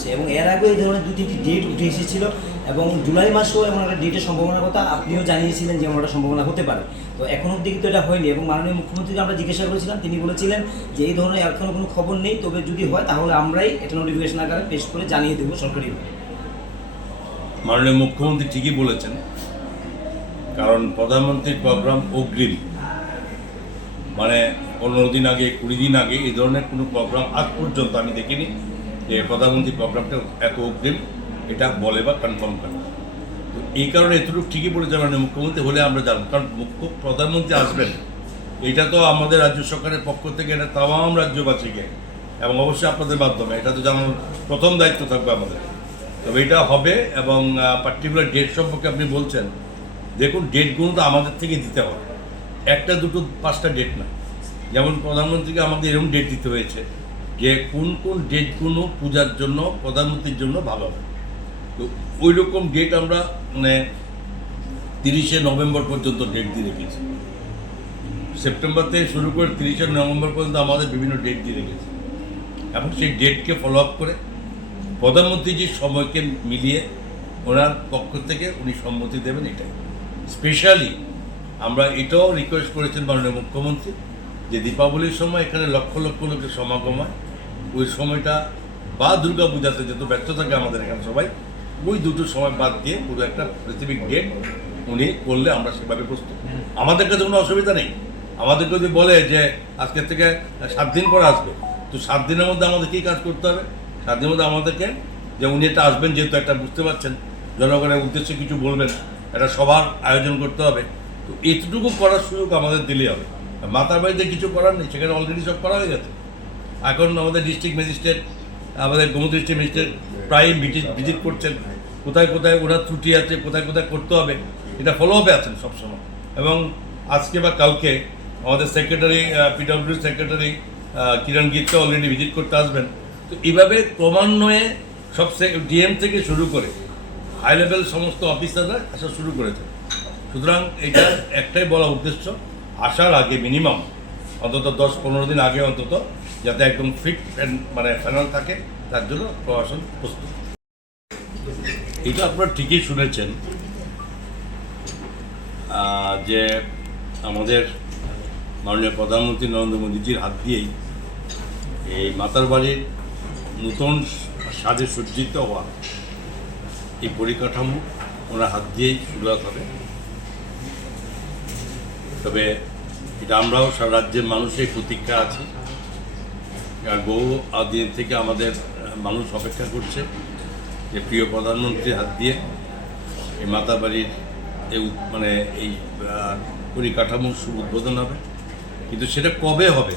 হচ্ছে এবং এর আগে এই ধরনের দু তিনটি ডেট উঠে এসেছিল এবং জুলাই মাসেও এমন একটা ডেটের সম্ভাবনার কথা আপনিও জানিয়েছিলেন যে এমন একটা সম্ভাবনা হতে পারে। তো এখন অব্দি কিন্তু এটা হয়নি এবং মাননীয় মুখ্যমন্ত্রীকে আমরা জিজ্ঞাসা করেছিলাম, তিনি বলেছিলেন যে এই ধরনের এখনও কোনো খবর নেই, তবে যদি হয় তাহলে আমরাই এটা নোটিফিকেশন আকারে পেশ করে জানিয়ে দেবো সরকারিভাবে মাননীয় মুখ্যমন্ত্রী ঠিকই বলেছেন, কারণ প্রধানমন্ত্রীর প্রোগ্রাম অগ্রিম। মানে পনেরো দিন আগে, কুড়ি দিন আগে এই ধরনের কোনো প্রোগ্রাম আজ পর্যন্ত আমি দেখিনি। যে প্রধানমন্ত্রী প্রোগ্রামটা এত অগ্রিম, এটা বলে বা কনফার্ম করে। তো এই কারণে এতটুকু ঠিকই বলেছে মাননীয় মুখ্যমন্ত্রী, হলে আমরা জানব কারণ মুখ্য প্রধানমন্ত্রী আসবেন, এটা তো আমাদের রাজ্য সরকারের পক্ষ থেকে এটা তাম রাজ্যবাসীকে, এবং অবশ্যই আপনাদের মাধ্যমে, এটা তো জানানোর প্রথম দায়িত্ব থাকবে আমাদের। তবে এটা হবে, এবং পার্টিকুলার ডেট সম্পর্কে আপনি বলছেন, দেখুন ডেটগুলো তো আমাদের থেকে দিতে হবে। একটা, দুটো, পাঁচটা ডেট না। যেমন প্রধানমন্ত্রীকে আমাদের এরকম ডেট দিতে হয়েছে। যে কোন কোন ডেটগুলো পূজার জন্য, প্রধানমন্ত্রীর জন্য ভালো হবে। তো ওই রকম ডেট আমরা মানে তিরিশে নভেম্বর পর্যন্ত ডেট দিয়ে রেখেছি। সেপ্টেম্বর থেকে শুরু করে তিরিশে নভেম্বর পর্যন্ত আমাদের বিভিন্ন ডেট দিয়ে রেখেছি। এবং সেই ডেটকে ফলো আপ করে প্রধানমন্ত্রীজির সময়কে মিলিয়ে ওনার পক্ষ থেকে উনি সম্মতি দেবেন এটাই। স্পেশালি আমরা এটাও রিকোয়েস্ট করেছেন মাননীয় মুখ্যমন্ত্রী যে দীপাবলির সময় এখানে লক্ষ লক্ষ লোকের সমাগম হয়। ওই সময়টা বা দুর্গা পূজাতে যেহেতু ব্যস্ত থাকে আমাদের এখানে সবাই, ওই দুটো সময় বাদ দিয়ে পুরো একটা স্পেসিফিক ডেট উনি করলে আমরা সেভাবে প্রস্তুত। আমাদের কাছে কোনো অসুবিধা নেই। আমাদেরকে যদি বলে যে আজকের থেকে সাত দিন পরে আসবে, তো সাত দিনের মধ্যে আমাদের কী কাজ করতে হবে? সাত দিনের মধ্যে আমাদেরকে যে উনি একটা আসবেন যেহেতু একটা বুঝতে পারছেন, জনগণের উদ্দেশ্যে কিছু বলবেন একটা সবার আয়োজন করতে হবে, তো এতটুকু করার সুযোগ আমাদের দিলেই হবে। মাতার বাড়িতে কিছু করার নেই, সেখানে অলরেডি সব করা হয়ে গেছে। এখন আমাদের ডিস্ট্রিক্ট ম্যাজিস্ট্রেট আমাদের গোমতী ডিস্ট্রিক্ট ম্যাজিস্ট্রেট প্রায় ভিজিট ভিজিট করছেন। কোথায় কোথায় ওনার ত্রুটি আছে, কোথায় কোথায় করতে হবে, এটা ফলো আপে আছেন সবসময়। এবং আজকে বা কালকে আমাদের সেক্রেটারি পিডব্লিউ সেক্রেটারি কিরণ গীতকে অলরেডি ভিজিট করতে আসবেন। তো এইভাবে ক্রমান্বয়ে সব ডিএম থেকে শুরু করে হাই লেভেল সমস্ত অফিসাররা আসা শুরু করেছে। সুতরাং এটা একটাই বলা উদ্দেশ্য, আসার আগে মিনিমাম অন্তত দশ পনেরো দিন আগে অন্তত, যাতে একদম ফিট মানে ফাইনাল থাকে, তার জন্য প্রশাসন প্রস্তুত। এটা আপনারা ঠিকই শুনেছেন যে আমাদের মাননীয় প্রধানমন্ত্রী নরেন্দ্র মোদীজির হাত দিয়েই এই মাতার বাড়ির নূতন সাজে সজ্জিত হওয়া এই পরিকাঠামো ওনার হাত দিয়েই শুরুয়াত হবে। তবে এটা আমরাও সারা রাজ্যের মানুষের প্রতীক্ষা আছি। আর বহু দিন থেকে আমাদের মানুষ অপেক্ষা করছে যে প্রিয় প্রধানমন্ত্রীর হাত দিয়ে এই মাতাবাড়ির এই মানে এই শুভ উদ্বোধন হবে। কিন্তু সেটা কবে হবে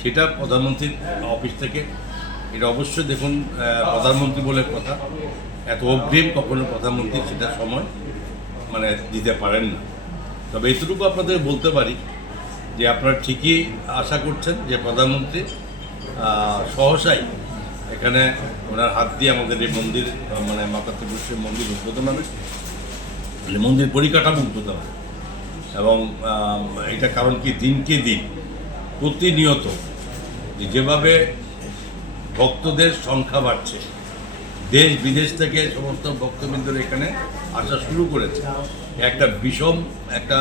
সেটা প্রধানমন্ত্রীর অফিস থেকে এটা অবশ্যই দেখুন প্রধানমন্ত্রী বলে কথা। এত অগ্রিম কখনো প্রধানমন্ত্রী সেটা সময় মানে দিতে পারেন না। তবে এতটুকু আপনাদের বলতে পারি যে আপনারা ঠিকই আশা করছেন যে প্রধানমন্ত্রী সহসাই এখানে ওনার হাত দিয়ে আমাদের এই মন্দির মানে মাতা ত্রিপুরেশ্বরী মন্দির উদ্বোধন হবে। মানে মন্দির পরিকাঠামো উদ্বোধন হবে। এবং এটা কারণ কি? দিনকে দিন প্রতিনিয়ত যেভাবে ভক্তদের সংখ্যা বাড়ছে, দেশ বিদেশ থেকে সমস্ত ভক্তবৃন্দরা এখানে আসা শুরু করেছে। একটা বিষম, একটা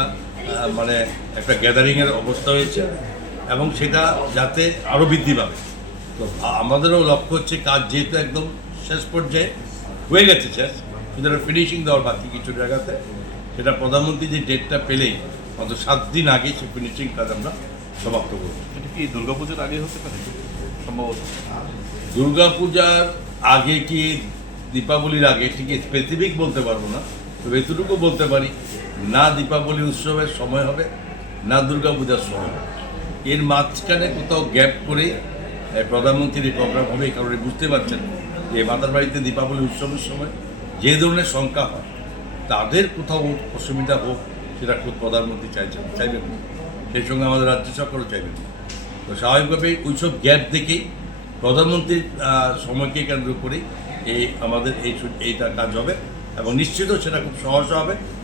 মানে একটা গ্যাদারিংয়ের অবস্থা হয়েছে এবং সেটা যাতে আরও বৃদ্ধি পাবে। তো আমাদেরও লক্ষ্য হচ্ছে কাজ যেহেতু একদম শেষ পর্যায়ে হয়ে গেছে শেষ শুধু ফিনিশিং দেওয়ার বাকি কিছু জায়গাতে। সেটা প্রধানমন্ত্রী যে ডেটটা পেলেই অন্তত সাত দিন আগে সেই ফিনিশিং কাজ আমরা সমাপ্ত করব। এটা কি দুর্গাপুজোর আগে হতে পারে? সম্ভবত। দুর্গাপূজার আগে কি দীপাবলির আগে? ঠিক স্পেসিফিক বলতে পারব না তবে এতটুকু বলতে পারি না দীপাবলি উৎসবের সময় হবে, না দুর্গাপূজার সময় হবে এর মাঝখানে কোথাও গ্যাপ করে প্রধানমন্ত্রীর এই প্রোগ্রাম হবে, এই কারণে বুঝতে পারছেন যে মাতার বাড়িতে দীপাবলি উৎসবের সময় যে ধরনের শঙ্কা হয়, তাদের কোথাও অসুবিধা হোক, সেটা খুব প্রধানমন্ত্রী চাইছেন, চাইবেন না। সেই সঙ্গে আমাদের রাজ্য সরকারও চাইবেন। তো স্বাভাবিকভাবে ওইসব গ্যাপ দেখেই প্রধানমন্ত্রীর সময়কে কেন্দ্র করেই এই আমাদের এই এইটা কাজ হবে এবং নিশ্চিত সেটা খুব সহজ হবে